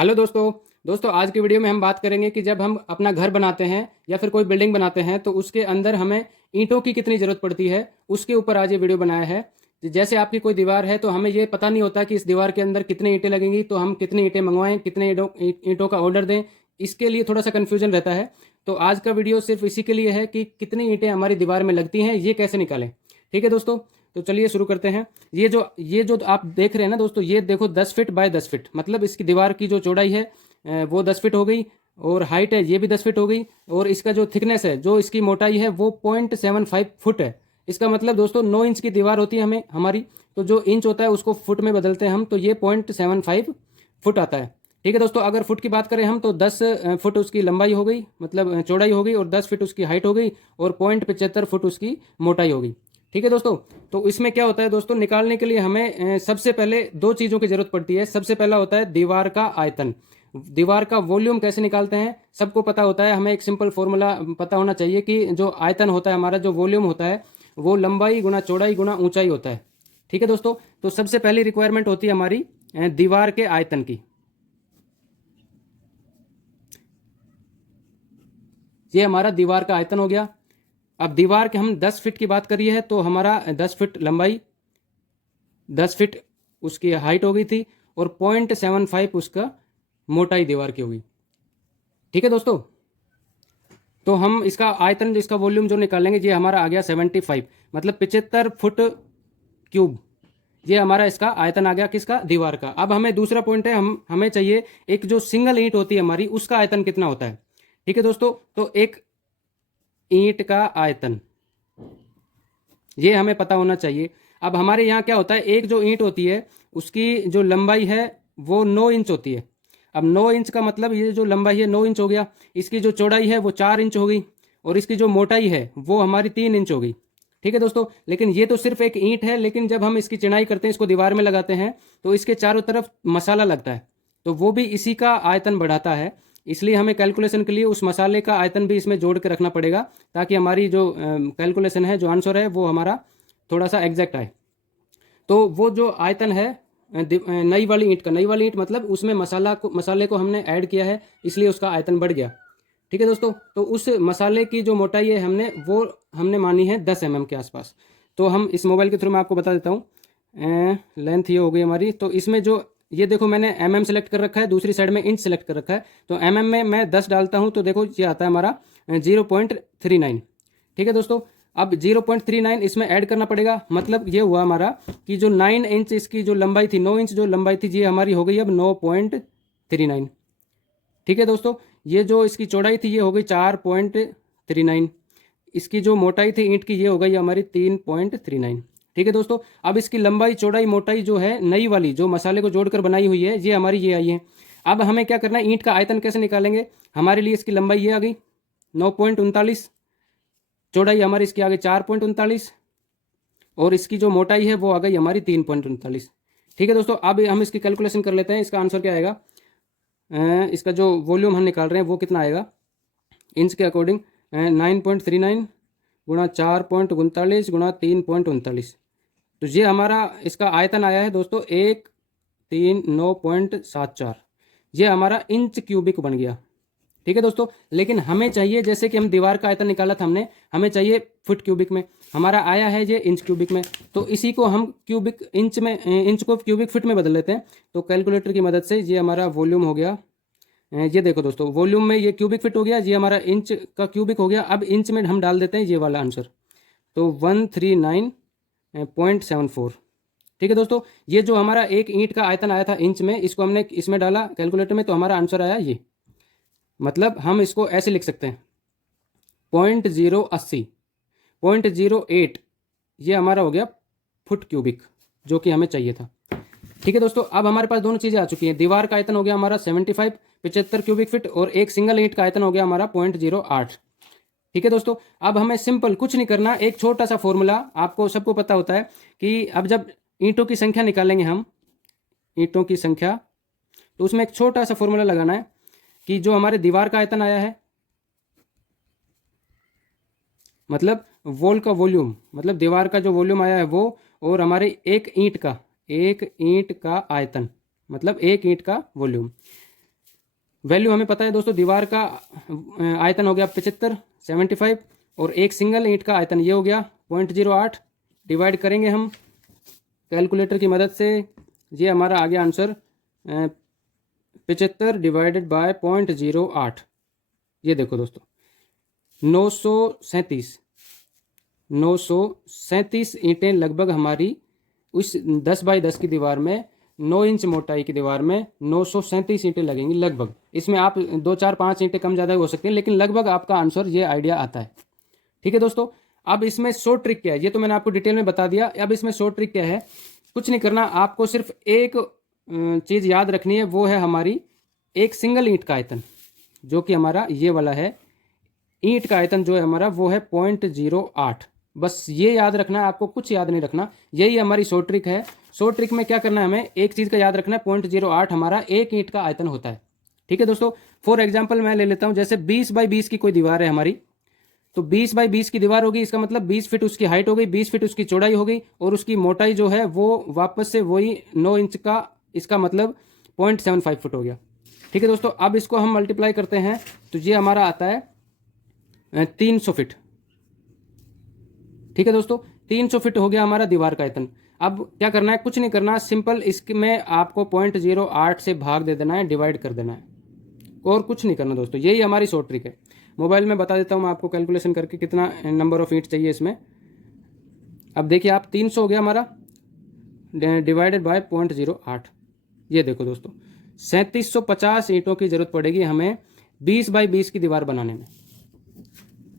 Hello दोस्तों आज की वीडियो में हम बात करेंगे कि जब हम अपना घर बनाते हैं या फिर कोई बिल्डिंग बनाते हैं तो उसके अंदर हमें ईंटों की कितनी ज़रूरत पड़ती है, उसके ऊपर आज ये वीडियो बनाया है। जैसे आपकी कोई दीवार है तो हमें ये पता नहीं होता कि इस दीवार के अंदर कितनी ईंटें लगेंगी, तो हम कितनी ईंटें मंगवाएं, कितने ईंटों का ऑर्डर दें, इसके लिए थोड़ा सा कन्फ्यूजन रहता है। तो आज का वीडियो सिर्फ इसी के लिए है कि कितनी ईंटें हमारी दीवार में लगती हैं, ये कैसे निकालें। ठीक है दोस्तों, तो चलिए शुरू करते हैं। ये जो आप देख रहे हैं ना दोस्तों, ये देखो 10 फीट बाय 10 फीट, मतलब इसकी दीवार की जो चौड़ाई है वो 10 फीट हो गई, और हाइट है ये भी 10 फीट हो गई, और इसका जो थिकनेस है, जो इसकी मोटाई है वो 0.75 फुट है। इसका मतलब दोस्तों 9 इंच की दीवार होती है हमें हमारी, तो जो इंच होता है उसको फुट में बदलते हैं हम, तो ये 0.75 फुट आता है। ठीक है दोस्तों, अगर फुट की बात करें हम तो 10 फुट उसकी लंबाई हो गई, मतलब चौड़ाई हो गई, और 10 फीट उसकी हाइट हो गई, और 0.75 फुट उसकी मोटाई हो गई। ठीक है दोस्तों, तो इसमें क्या होता है दोस्तों, निकालने के लिए हमें सबसे पहले दो चीज़ों की ज़रूरत पड़ती है। सबसे पहला होता है दीवार का आयतन। दीवार का वॉल्यूम कैसे निकालते हैं सबको पता होता है, हमें एक सिंपल फॉर्मूला पता होना चाहिए कि जो आयतन होता है हमारा, जो वॉल्यूम होता है, वो लंबाई गुणा चौड़ाई गुणा ऊंचाई होता है। ठीक है दोस्तों, तो सबसे पहली रिक्वायरमेंट होती है हमारी दीवार के आयतन की। ये हमारा दीवार का आयतन हो गया। अब दीवार के हम 10 फीट की बात करिए है तो हमारा 10 फीट लंबाई, 10 फीट उसकी हाइट हो गई थी, और 0.75 उसका मोटाई दीवार की होगी। ठीक है दोस्तों, तो हम इसका आयतन, इसका वॉल्यूम जो निकालेंगे, ये हमारा आ गया 75, मतलब 75 फुट क्यूब। ये हमारा इसका आयतन आ गया, किसका, दीवार का। अब हमें दूसरा पॉइंट है, हमें चाहिए एक जो सिंगल ईंट होती है हमारी, उसका आयतन कितना होता है। ठीक है दोस्तों, तो एक ईंट का आयतन ये हमें पता होना चाहिए। अब हमारे यहाँ क्या होता है, एक जो ईंट होती है उसकी जो लंबाई है वो 9 इंच होती है। अब 9 इंच का मतलब ये जो लंबाई है 9 इंच हो गया, इसकी जो चौड़ाई है वो 4 इंच हो गई, और इसकी जो मोटाई है वो हमारी 3 इंच हो गई। ठीक है दोस्तों, लेकिन ये तो सिर्फ एक ईंट है, लेकिन जब हम इसकी चिनाई करते हैं, इसको दीवार में लगाते हैं, तो इसके चारों तरफ मसाला लगता है, तो वो भी इसी का आयतन बढ़ाता है। इसलिए हमें कैलकुलेशन के लिए उस मसाले का आयतन भी इसमें जोड़ के रखना पड़ेगा, ताकि हमारी जो कैलकुलेशन है, जो आंसर है, वो हमारा थोड़ा सा एग्जैक्ट आए। तो वो जो आयतन है नई वाली ईंट का, नई वाली ईंट मतलब उसमें मसाले को हमने ऐड किया है, इसलिए उसका आयतन बढ़ गया। ठीक है दोस्तों, तो उस मसाले की जो मोटाई है हमने मानी है 10 mm के आसपास। तो हम इस मोबाइल के थ्रू मैं आपको बता देता हूँ। लेंथ ये हो गई हमारी, तो इसमें जो ये देखो मैंने सेलेक्ट कर रखा है, दूसरी साइड में इंच सेलेक्ट कर रखा है, तो में मैं 10 डालता हूँ तो देखो ये आता है हमारा 0.39। ठीक है दोस्तों, अब 0.39 इसमें ऐड करना पड़ेगा, मतलब ये हुआ हमारा कि जो 9 इंच इसकी जो लंबाई थी, 9 इंच जो लंबाई थी, ये हमारी हो गई अब 9.39। ठीक है दोस्तों, ये जो इसकी चौड़ाई थी ये हो गई 4.39, इसकी जो मोटाई थी ईंट की ये हो गई हमारी 3.39। ठीक है दोस्तों, अब इसकी लंबाई चौड़ाई मोटाई जो है नई वाली, जो मसाले को जोड़कर बनाई हुई है, ये हमारी ये आई है। अब हमें क्या करना है, ईंट का आयतन कैसे निकालेंगे। हमारे लिए इसकी लंबाई ये आ गई 9.39, चौड़ाई हमारी इसकी आ गई 4.39, और इसकी जो मोटाई है वो आ गई हमारी 3.39। ठीक है दोस्तों, अब हम इसकी कैलकुलेशन कर लेते हैं, इसका आंसर क्या आएगा। इसका जो वॉल्यूम हम निकाल रहे हैं वो कितना आएगा इंच के अकॉर्डिंग, 9.39 गुणा 4.39 गुणा 3.39, तो ये हमारा इसका आयतन आया है दोस्तों 139.74। ये हमारा इंच क्यूबिक बन गया। ठीक है दोस्तों, लेकिन हमें चाहिए, जैसे कि हम दीवार का आयतन निकाला था हमने, हमें चाहिए फुट क्यूबिक में, हमारा आया है ये इंच क्यूबिक में, तो इसी को हम क्यूबिक इंच को क्यूबिक फुट में बदल लेते हैं। तो कैलकुलेटर की मदद से ये हमारा वॉल्यूम हो गया, ये देखो दोस्तों, वॉल्यूम में ये क्यूबिक फिट हो गया, ये हमारा इंच का क्यूबिक हो गया। अब इंच में हम डाल देते हैं ये वाला आंसर, तो 139.74। ठीक है दोस्तों, ये जो हमारा एक ईंट का आयतन आया था इंच में, इसको हमने इसमें डाला कैलकुलेटर में, तो हमारा आंसर आया ये। मतलब हम इसको ऐसे लिख सकते हैं 0.080, 0.08, ये हमारा हो गया फुट क्यूबिक, जो कि हमें चाहिए था। ठीक है दोस्तों, अब हमारे पास दोनों चीज़ें आ चुकी हैं। दीवार का आयतन हो गया हमारा 75 क्यूबिक फिट, और एक सिंगल ईंट का आयतन हो गया हमारा 0.08। ठीक है दोस्तों, अब हमें सिंपल कुछ नहीं करना, एक छोटा सा फॉर्मूला आपको सबको पता होता है कि अब जब ईंटों की संख्या निकालेंगे हम, ईंटों की संख्या, तो उसमें एक छोटा सा फॉर्मूला लगाना है कि जो हमारे दीवार का आयतन आया है, मतलब वॉल का वॉल्यूम, मतलब दीवार का जो वॉल्यूम आया है वो, और हमारे एक ईंट का आयतन, मतलब एक ईंट का वॉल्यूम, वैल्यू हमें पता है दोस्तों, दीवार का आयतन हो गया 75 और एक सिंगल ईंट का आयतन ये हो गया 0.08। डिवाइड करेंगे हम कैलकुलेटर की मदद से, ये हमारा आ गया आंसर 75 डिवाइडेड बाय 0.08। ये देखो दोस्तों 937 ईंटें लगभग हमारी उस 10 बाई 10 की दीवार में, 9 इंच मोटाई की दीवार में 937 ईंटें लगेंगी लगभग। इसमें आप 2 4 5 ईंटें कम ज़्यादा हो सकती हैं, लेकिन लगभग आपका आंसर ये आइडिया आता है। ठीक है दोस्तों, अब इसमें शॉर्ट ट्रिक क्या है ये तो मैंने आपको डिटेल में बता दिया। अब इसमें शॉर्ट ट्रिक क्या है, कुछ नहीं करना, आपको सिर्फ एक चीज़ याद रखनी है, वो है हमारी एक सिंगल ईंट का आयतन, जो कि हमारा ये वाला है। ईंट का आयतन जो है हमारा वो है 0.08। बस ये याद रखना है आपको, कुछ याद नहीं रखना। यही हमारी शॉर्ट ट्रिक है। शॉर्ट ट्रिक में क्या करना है, हमें एक चीज़ का याद रखना है, 0.08 हमारा एक ईंट का आयतन होता है। ठीक है दोस्तों, फॉर एग्जाम्पल मैं ले लेता हूँ, जैसे 20 बाई 20 की कोई दीवार है हमारी, तो 20 बाई 20 की दीवार होगी, इसका मतलब 20 फीट उसकी हाइट हो गई, 20 फीट उसकी चौड़ाई हो गई, और उसकी मोटाई जो है वो वापस से वही 9 इंच का, इसका मतलब 0.75 फुट हो गया। ठीक है दोस्तों, अब इसको हम मल्टीप्लाई करते हैं तो ये हमारा आता है 300 फीट। ठीक है दोस्तों, 300 फीट हो गया हमारा दीवार का आयतन। अब क्या करना है, कुछ नहीं करना, सिंपल इसमें आपको 0.08 से भाग दे देना है, डिवाइड कर देना है, और कुछ नहीं करना दोस्तों। यही हमारी शॉर्ट ट्रिक है। मोबाइल में बता देता हूँ मैं आपको कैलकुलेशन करके कितना नंबर ऑफ ईंट चाहिए इसमें। अब देखिए आप 300 हो गया हमारा डिवाइडेड बाय 0.08। ये देखो दोस्तों 3750 ईंटों की जरूरत पड़ेगी हमें 20 बाई 20 की दीवार बनाने में।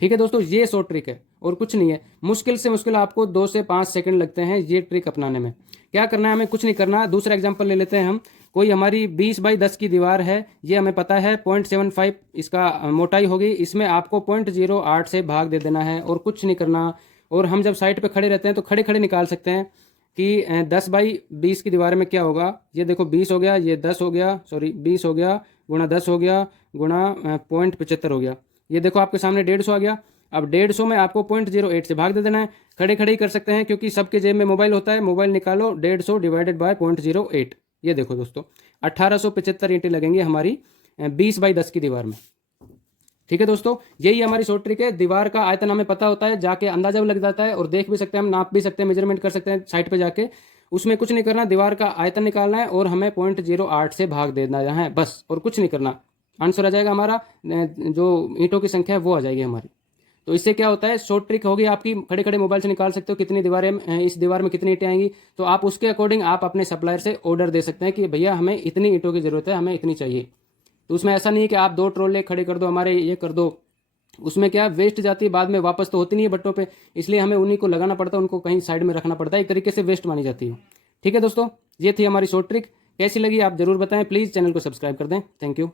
ठीक है दोस्तों, ये शॉर्ट ट्रिक है और कुछ नहीं है। मुश्किल से मुश्किल आपको 2 से 5 सेकंड लगते हैं ये ट्रिक अपनाने में। क्या करना है, हमें कुछ नहीं करना। दूसरा एग्जांपल ले लेते हैं हम, कोई हमारी 20 बाई 10 की दीवार है, ये हमें पता है 0.75 इसका मोटाई होगी, इसमें आपको 0.08 से भाग दे देना है और कुछ नहीं करना। और हम जब साइड पे खड़े रहते हैं तो खड़े खड़े निकाल सकते हैं कि 10 बाई 20 की दीवार में क्या होगा। ये देखो 20 हो गया, ये 10 हो गया, सॉरी 20 हो गया, गुणा 10 हो गया, गुणा 0.75 हो गया। ये देखो आपके सामने 150 आ गया। अब 150 में आपको 0.08 से भाग दे देना है। खड़े खड़े ही कर सकते हैं क्योंकि सबके जेब में मोबाइल होता है। मोबाइल निकालो, 150 डिवाइडेड बाय 0.08। ये देखो दोस्तों 1875 ईंटें लगेंगी हमारी 20 बाई 10 की दीवार में। ठीक है दोस्तों, यही हमारी शॉर्ट ट्रिक है। दीवार का आयतन हमें पता होता है, जाके अंदाजा भी लग जाता है और देख भी सकते हैं, हम नाप भी सकते हैं, मेजरमेंट कर सकते हैं साइट पे जाके। उसमें कुछ नहीं करना, दीवार का आयतन निकालना है और हमें 0.08 से भाग देना है बस, और कुछ नहीं करना। आंसर आ जाएगा हमारा, जो ईंटों की संख्या है वो आ जाएगी हमारी। तो इससे क्या होता है, शॉर्ट ट्रिक होगी आपकी, खड़े खड़े मोबाइल से निकाल सकते हो कितनी दीवारें, इस दीवार में कितनी ईंटें आएंगी। तो आप उसके अकॉर्डिंग आप अपने सप्लायर से ऑर्डर दे सकते हैं कि भैया हमें इतनी ईंटों की ज़रूरत है, हमें इतनी चाहिए। तो उसमें ऐसा नहीं है कि आप 2 ट्रोले खड़े कर दो, हमारे ये कर दो। उसमें क्या वेस्ट जाती है, बाद में वापस तो होती नहीं है बट्टों पे, इसलिए हमें उन्हीं को लगाना पड़ता है, उनको कहीं साइड में रखना पड़ता है, एक तरीके से वेस्ट मानी जाती है। ठीक है दोस्तों, ये थी हमारी शॉर्ट ट्रिक। कैसी लगी आप जरूर बताएं, प्लीज़ चैनल को सब्सक्राइब कर दें। Thank you.